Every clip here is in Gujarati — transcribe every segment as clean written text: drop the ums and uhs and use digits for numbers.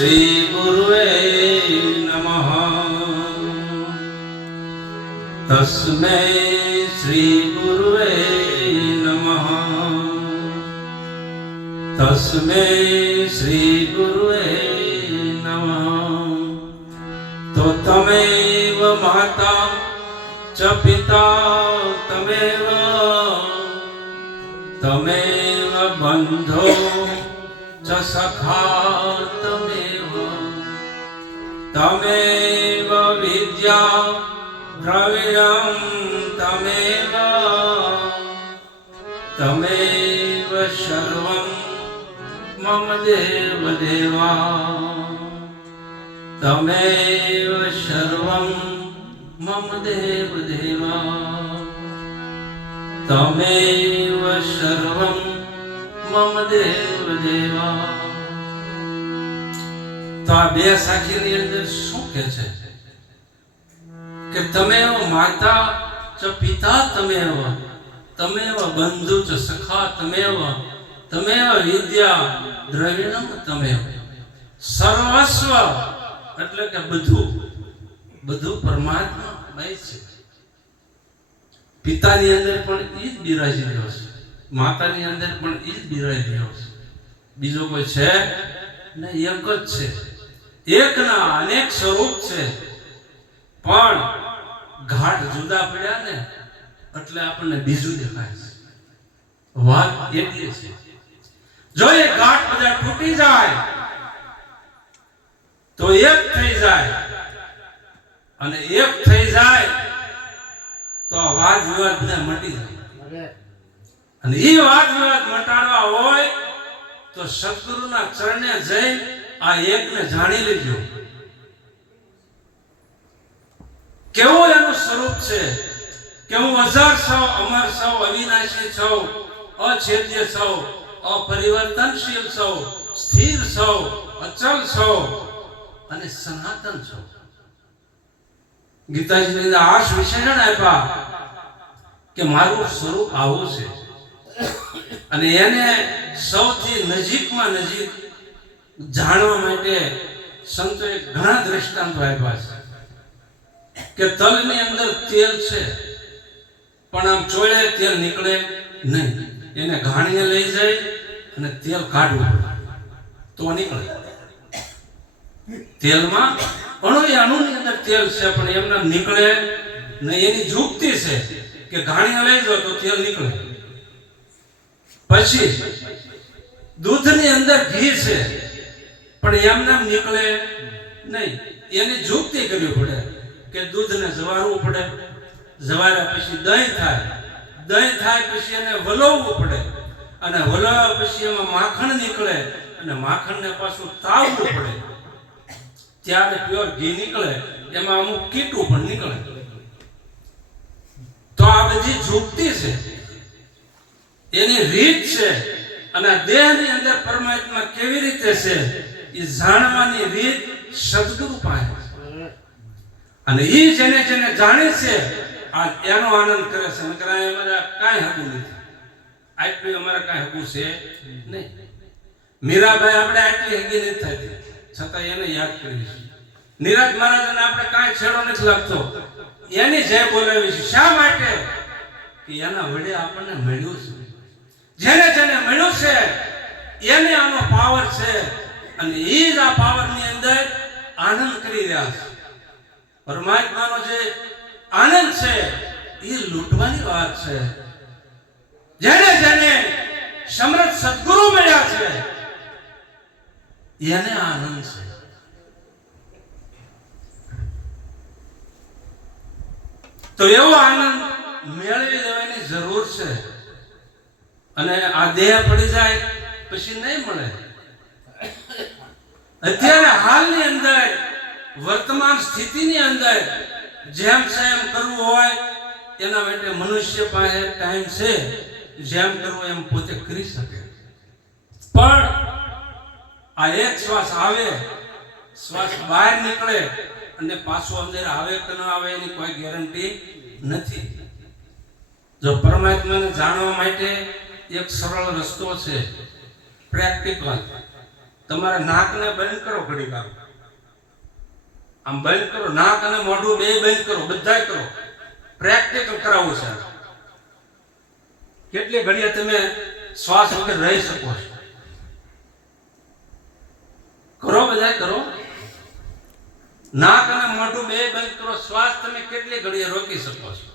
श्री गुरुवे नमः। तस्मै श्री गुरुवे नमः। तस्मै श्री गुरुवे नमः। तो तमेव माता च पिता तमेव तमेव बन्धो च सखा तमेव तमेव विद्या द्रविणं तमेव तमेव सर्वं मम देव देवा तमेव सर्वं मम देव देवा तमेव सर्वं मम देव देवा। तो आ बे साखीनी अंदर શું કહે છે કે તમેવ માતા ચ પિતા તમેવ તમેવ બંધુ ચ સખા તમેવ તમેવ વિદ્યા દ્રવિણમ તમેવ સર્વસ્વ એટલે કે બધું બધું પરમાત્મા મય છે। પિતાની અંદર પણ ઈ જ બિરાજી રહ્યો છે, માતાની અંદર પણ ઈ જ બિરાજી રહ્યો છે, બીજો કોઈ છે ને એક જ છે। એકના અનેક સ્વરૂપ છે પણ ઘાટ જુદા પડ્યા ને એટલે આપણને બીજું દેખાય છે। વાત એટલી છે જો એ ઘાટ બધા તૂટી જાય તો એક થઈ જાય અને એક થઈ જાય તો વાદ વિવાદ બધા મટી જાય અને એ વાદ વિવાદ મટાડવા હોય તો સદગુરુના ચરણે જઈ આ એકને જાણી લેજો કેવો એનું સ્વરૂપ છે કે હું અજર છું, અમર છું, અવિનાશી છું, અછેદ્ય છું, અપરિવર્તનશીલ છું, સ્થિર છું, અચલ છું અને સનાતન છું। ગીતાજીને આ વિશેષણ આપ્યા કે મારું સ્વરૂપ આવું છે અને એને સૌથી નજીકમાં નજીક જાણવા માટે સંતોએ ઘણા દ્રષ્ટાંતો આપ્યા છે કે તલની અંદર તેલ છે પણ આમ ચોળે તેલ નીકળે નહીં, એને ઘાણીએ લઈ જાય અને તેલ કાઢવું તો નીકળે। તેલમાં અણુની અંદર તેલ છે પણ એમના નીકળે નહીં, એની યુક્તિ છે કે ઘાણીએ લઈ જાઓ તો તેલ નીકળે। પછી દૂધની અંદર ઘી છે પણ એમના નીકળે નહીં, એની યુક્તિ કરવી પડે કે દૂધને જવારવું પડે, જવાર્યા પછી દહીં થાય, દહીં થાય પછી એને વલોવવું પડે અને વલોવ્યા પછી એમાં માખણ નીકળે અને માખણને પાછું તાવવું પડે ત્યારે પ્યોર ઘી નીકળે, એમાં અમુક કીટું પણ નીકળે। તો આ બધી યુક્તિ છે, એની રીત છે અને દેહની અંદર પરમાત્મા કેવી રીતે છે એ જાણવાની રીત સદગુરુ પાસે અને એ જેને જેને જાણે છે આ એનો આનંદ કરે છે। નકર અમારા કાંઈ હકું નથી, આટલું અમારા કાંઈ હકું છે નહીં। મીરાબાઈ આપણે આટલી હકી નથી થતી છતાં એને યાદ કરીશું। નિરાજ મહારાજને આપણે કાંઈ છેડો નથી લાગતો, એની જય બોલાવી છે। શા માટે કે એના વડે આપણને મળ્યું છે, જેને જેને મળ્યું છે એને આનો પાવર છે અને એ જ આ પાવરની અંદર આનંદ કરી રહ્યા છે। પરમાત્માનો જે આનંદ છે એ લૂંટવાની વાત છે। જેને જેને સમર્થ સદગુરુ મળ્યા છે એને આનંદ છે। તો એવો આનંદ મેળવી લેવાની જરૂર છે અને આ દેહ પડી જાય પછી નહીં મળે। અત્યારે હાલની અંદર વર્તમાન સ્થિતિની અંદર જેમ જેમ કરવું હોય એના માટે મનુષ્ય પાસે ટાઈમ છે, જેમ કરવું એમ પોતે કરી શકે પણ આ એક શ્વાસ આવે, શ્વાસ બહાર નીકળે અને પાછો અંદર આવે કે ન આવે એની કોઈ ગેરંટી નથી। જો પરમાત્માને જાણવા માટે એક સરળ રસ્તો છે, પ્રેક્ટિકલ તમારા નાકને બંધ કરો ઘડી વાર, આમ બંધ કરો, નાક અને મોઢું બે બંધ કરો, બધાય કરો. પ્રેક્ટિકલ કરાવવું છે. કેટલી ઘડીએ તમે શ્વાસ વગર રહી શકો છો? કરો, બધા કરો. નાક અને મોઢું બે બંધ કરો, શ્વાસ તમે કેટલી ઘડીએ રોકી શકો છો?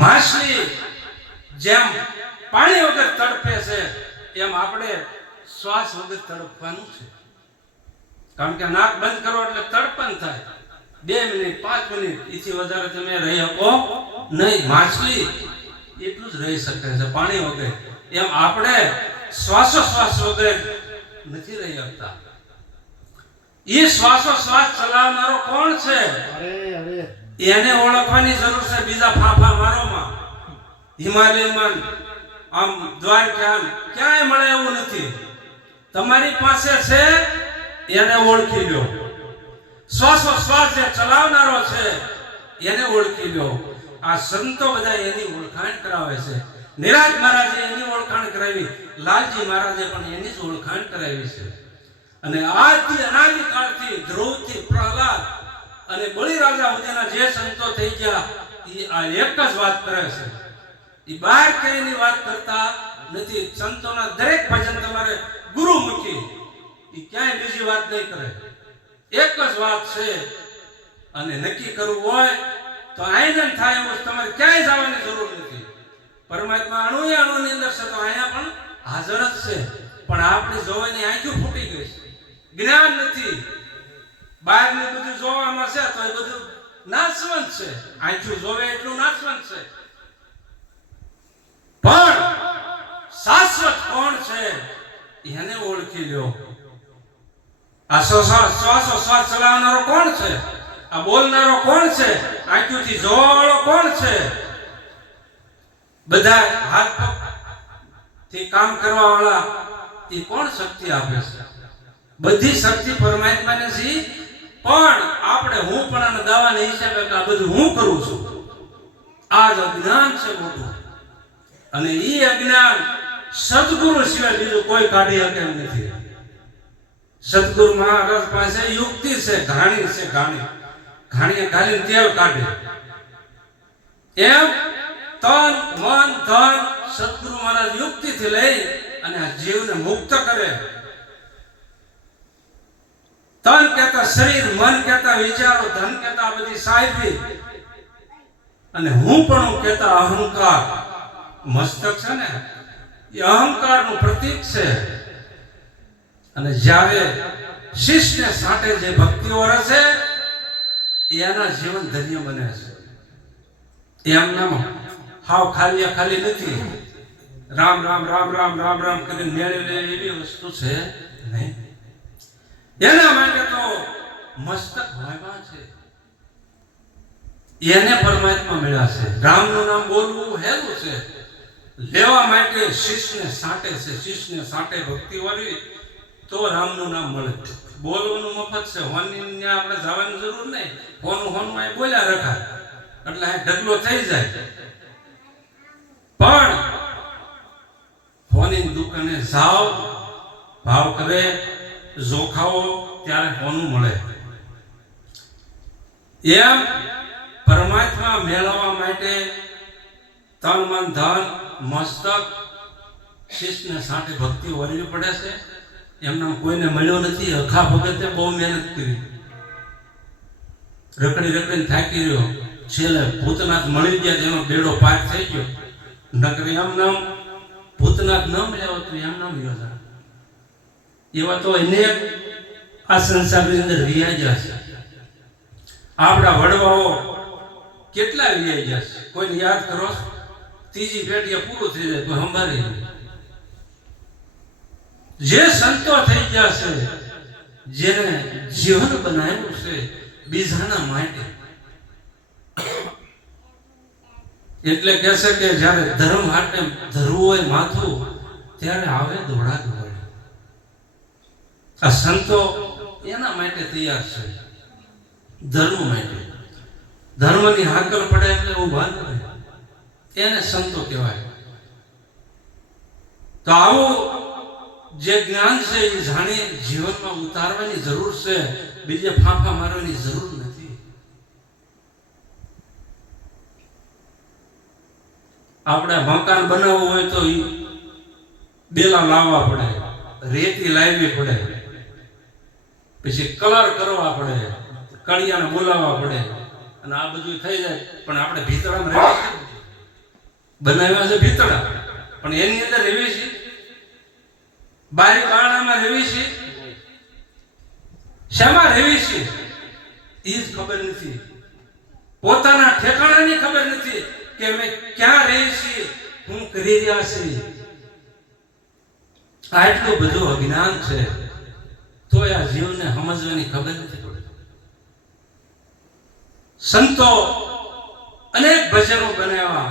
માછલી જેમ પાણી વગર તડપે છે એમ આપણે શ્વાસ વગર તડપવાનું છે. કારણ કે નાક બંધ કરો એટલે તડપન થાય. 2 મિનિટ 5 મિનિટ એથી વધારે તમે રહી શકો નહીં. માછલી એટલું જ રહી શકે છે પાણી વગર. એમ આપણે શ્વાસોશ્વાસ વગર નથી રહી શકતા. એ શ્વાસોશ્વાસ ચલાવનારો કોણ છે એને ઓળખવાની જરૂર છે. બીજા ફાફા મારોમાં હિમાલયમાં આમ દ્વારકા ક્યાંય મળે એવું નથી. તમારી પાસે છે એને ઓળખી લો. શ્વાસોશ્વાસ જે ચલાવનારો છે એને ઓળખી લો. આ સંતો બધા એની ઓળખાણ કરાવે છે. નિરાજ મહારાજે એની ઓળખાણ કરાવી, લાલજી મહારાજે પણ એની જ ઓળખાણ કરાવી છે. અને આજથી અનાદિ કાળથી ધ્રુવથી પ્રહલાદ અને બલિરાજા સુધીના જે સંતો થઈ ગયા એ આ એક જ વાત કરે છે. એ બહાર ક્યાંયની વાત કરતા નથી. સંતોના દરેક ભજન તમારે ગુરુ મૂકી એ ક્યાંય બીજી વાત નહીં કરે. એક જ વાત છે. અને નક્કી કરવું હોય તો આનંદ થાય એવું તમારે ક્યાંય જવાની જરૂર નથી. પરમાત્મા અણુએ અણુની અંદર છે તો અહીંયા પણ હાજર જ છે. પણ આપણી જોવાની આંખો ફૂટી ગઈ છે. જ્ઞાન નથી. બહારનું બધું જોવામાં છે તો એ બધું નાશવંત છે. આંખો જોવે એટલું નાશવંત છે. પણ શાશ્વત કોણ છે એને ઓળખી લો. આ શ્વાસોશ્વાસ ચલાવનારો કોણ છે? આ બોલનારો કોણ છે? આંખોથી જોવાવાળો કોણ છે? બધા હાથ થી કામ કરવા વાળા એ કોણ શક્તિ આપે છે? બધી શક્તિ પરમાત્માને છે. પણ આપણે હું પણ દાવાને હિસાબે કે આ બધું હું કરું છું. આ જ અજ્ઞાન છે મોટું. અને એ અજ્ઞાન સદગુરુ સિવાય બીજું કોઈ કાઢી શકે એમ નથી. સદગુરુ મહારાજ પાસે યુક્તિ છે, ઘાણી છે. ઘાણીએ ઘાલીને તેલ કાઢે. એમ તન મન ધન સદગુરુ મહારાજ યુક્તિથી લઈ અને આ જીવને મુક્ત કરે. તન કહેતા શરીર, મન કહેતા વિચારો, ધન કહેતા આ બધી સાહેબી અને હું પણ કહેતા અહંકાર. મસ્તક છે ને એ અહંકારનું પ્રતીક છે. અને જ્યારે શિષ્યને સાંટે જે ભક્તિઓ રસે એના જીવન ધન્ય બને છે. એમ નામ હાવ ખાલી નથી. રામ રામ રામ રામ રામ રામ કરીને મેળવી લે એવી વસ્તુ છે નહીં. એના માટે તો મસ્તક વાયવા છે. એને પરમાત્મા મળ્યા છે. રામનું નામ બોલવું હેલું છે. લેવા માટે શિષ્યને સાંટે છે. શિષ્યને સાંટે ભક્તિ વાળી તો રામનું નામ મળે. બોલવાનું મફત છે. હોની આપણે જવાની જરૂર નહીં. હોનું અહીં બોલ્યા રખાય એટલે અહીં ઢગલો થઈ જાય. પણ હોની દુકાને જાઓ, ભાવ કરે, જોખાઓ ત્યારે હોનું મળે. એમ પરમાત્મા મેળવવા માટે તન મન ધન મસ્તક શિષ્યને સાથે ભક્તિ વળવી પડે છે. એમને કોઈને મળ્યો નથી. અખા ભગતે બહુ મહેનત કરી, રખડીને થાકી રહ્યો. છેલ્લે ભૂતનાથ મળી ગયા તેનો બેડો પાર થઈ ગયો. નકરી એમ નામ ભૂતનાથ ન મળ્યા હતું એમ નામ યોજા. એવા તો એને આ સંસારની અંદર વિયા ગયા છે. આપણા વડવાઓ કેટલા વિયા ગયા છે કોઈને યાદ કરો? ત્રીજી પેઢીએ પૂરું થઈ જાય તો સંભાળી નહીં. જે સંતો થઈ ગયા છે, જેને જીવન બનાવ્યું છે બીજાના માટે, એટલે કહે છે કે જ્યારે ધર્મ માટે ધરવું હોય માથું ત્યારે આવે દોડા દોડ. આ સંતો એના માટે તૈયાર છે. ધર્મ માટે. ધર્મની હાકલ પડે એટલે ઉભા ન રહે. એને સંતો કહેવાય. તો આવું જે જ્ઞાન છે એ જાણી જીવનમાં ઉતારવાની જરૂર છે, બીજે ફાંફા મારવાની જરૂર નથી. આપણે મકાન બનાવવું હોય તો બેલા લાવવા પડે, રેતી લાવવી પડે, પછી કલર કરવા પડે, કડિયાને બોલાવવા પડે, અને આ બધું થઈ જાય. પણ આપણે ભીતળામાં રહેવા બનાવ્યા છે ભીતળા, પણ એની અંદર રહેવી છે, બારી બારણામાં રહેવી છે, શામાં રહેવી છે એ જ ખબર નથી. પોતાના ઠેકાણાની ખબર નથી કે અમે ક્યાં રહી છીએ, હું કરી રહ્યા છીએ. આટલું બધું અજ્ઞાન છે, તો આ જીવને સમજવાની ખબર નથી પડતી. સંતો અનેક ભજનો બનાવ્યા,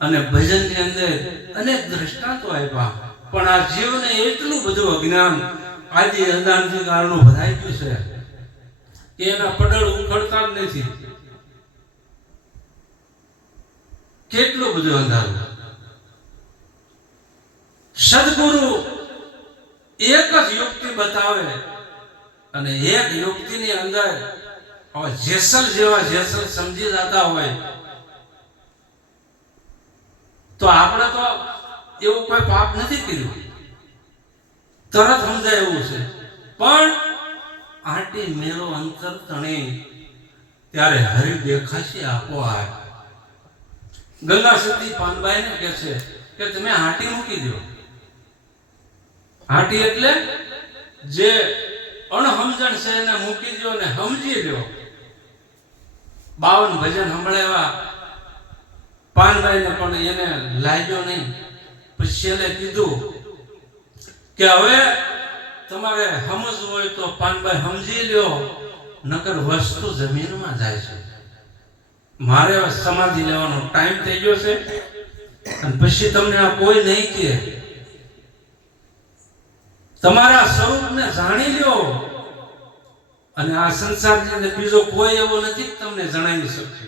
અને ભજનની અંદર અનેક દ્રષ્ટાંતો આપ્યા, પણ આ જીવને એટલું બધું અજ્ઞાન આજે અદાનથી કારણો ભરાઈ ગયું છે કે એના પડળ ઉખડતા જ નથી. કેટલું બધું અંધારું. સદગુરુ એક જ યુક્તિ બતાવે, અને એક યુક્તિની અંદર હવે જેસલ જેવા જેસલ સમજી જતા હોય તો આપણે તો એવું કોઈ પાપ નથી કર્યું, તરત સમજાય એવું છે. પણ આંટી મેરો અંતર તણે ત્યારે હરિ દેખાશે આપોઆપ. ગંગા સતી પાનબાઈને કહે છે કે તમે આંટી મૂકી દો. આંટી એટલે જે અણહમજણ છે એને મૂકી દો ને સમજી લો. 52 ભજન સંભળાવ્યા પાનબાઈને, પણ એને લાગ્યો નહીં. પછી એને કીધું કે હવે તમારે સમજવું હોય તો પાનબાઈ સમજી લ્યો, નકર વસ્તુ જમીનમાં જાય છે. મારે સમાધિ લેવાનો ટાઈમ થઈ ગયો છે, અને પછી તમને આ કોઈ નહીં કહે. તમારા સ્વરૂપને જાણી લ્યો, અને આ સંસારની અંદર બીજો કોઈ એવો નથી તમને જણાવી શકે.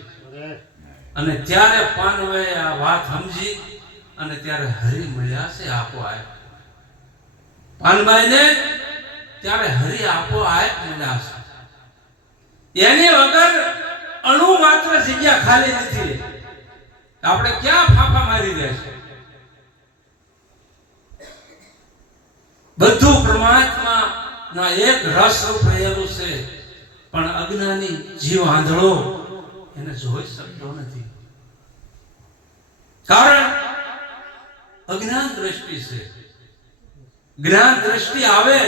અને ત્યારે પાનવાએ આ વાત સમજી, અને ત્યારે હરિ મળ્યા છે આપોઆપ. પાનબાઈને ત્યારે હરિ આપોઆપ મળ્યા છે. એની વગર અણુ માત્ર જગ્યા ખાલી નથી. આપણે ક્યાં ફાંફા મારી રહ્યા છે? બધું પરમાત્મા ના એક રસ રૂપ રહેલું છે, પણ અજ્ઞાની જીવ આંધળો એને જોઈ શકતો નથી. કારણ અજ્ઞાન દ્રષ્ટિ છે. જ્ઞાન દ્રષ્ટિ આવે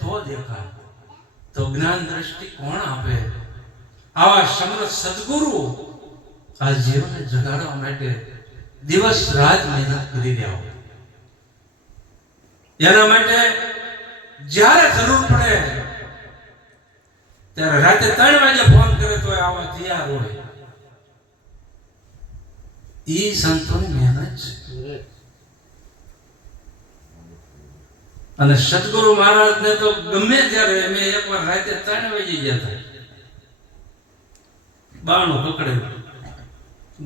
તો દેખાય. તો જ્ઞાન દ્રષ્ટિ કોણ આપે? આવા સમર્થ સદગુરુ આ જીવનને જગાડવા માટે દિવસ રાત મહેનત કરી રહ્યા હોય. એના માટે જ્યારે જરૂર પડે ત્યારે રાતે 3 વાગે ફોન કરે તો આવા તૈયાર હોય. એ સંતોની મહેનત છે. અને સદગુરુ મહારાજને તો ગમે ત્યારે અમે એકવાર રાતે 3 વાગે ગયા હતા, બાણું પકડે.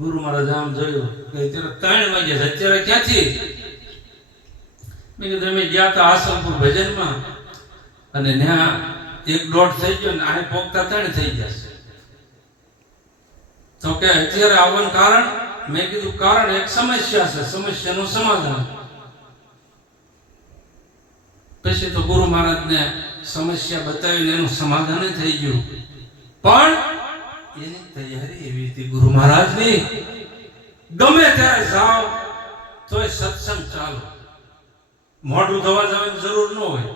ગુરુ મહારાજ આમ જોયું કે અત્યારે 3 વાગ્યા છે, અત્યારે ક્યાંથી? મેં કીધું અમે ગયા હતા આસમપુર ભજનમાં, અને ત્યાં 1-1.5 થઈ ગયો, ને આ પોગતા 3 થઈ ગયા છે. તો કે અત્યારે આવવાનું કારણ? મેં કીધું કારણ એક સમસ્યા છે, સમસ્યાનું સમાધાન. પછી તો ગુરુ મહારાજને સમસ્યા બતાવીને એનું સમાધાન થઈ ગયું. પણ એની તૈયારી એવી હતી ગુરુ મહારાજની, ગમે ત્યારે જાઓ તોય સત્સંગ ચાલો, મોઢું ધોવા જવાની જરૂર ન હોય.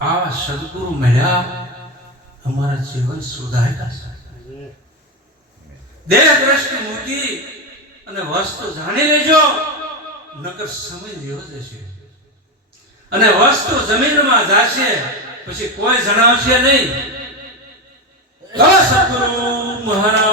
આવા સદગુરુ મળ્યા, અમારા જીવન સુધાર્યા છે. દેહ દ્રષ્ટિ મૂકી અને વસ્તુ જાણી લેજો, નકર સમય રહ્યો જશે. અને વસ્તુ જમીનમાં જશે, પછી કોઈ જણાવશે નહીં. સદગુરુ મહારાજ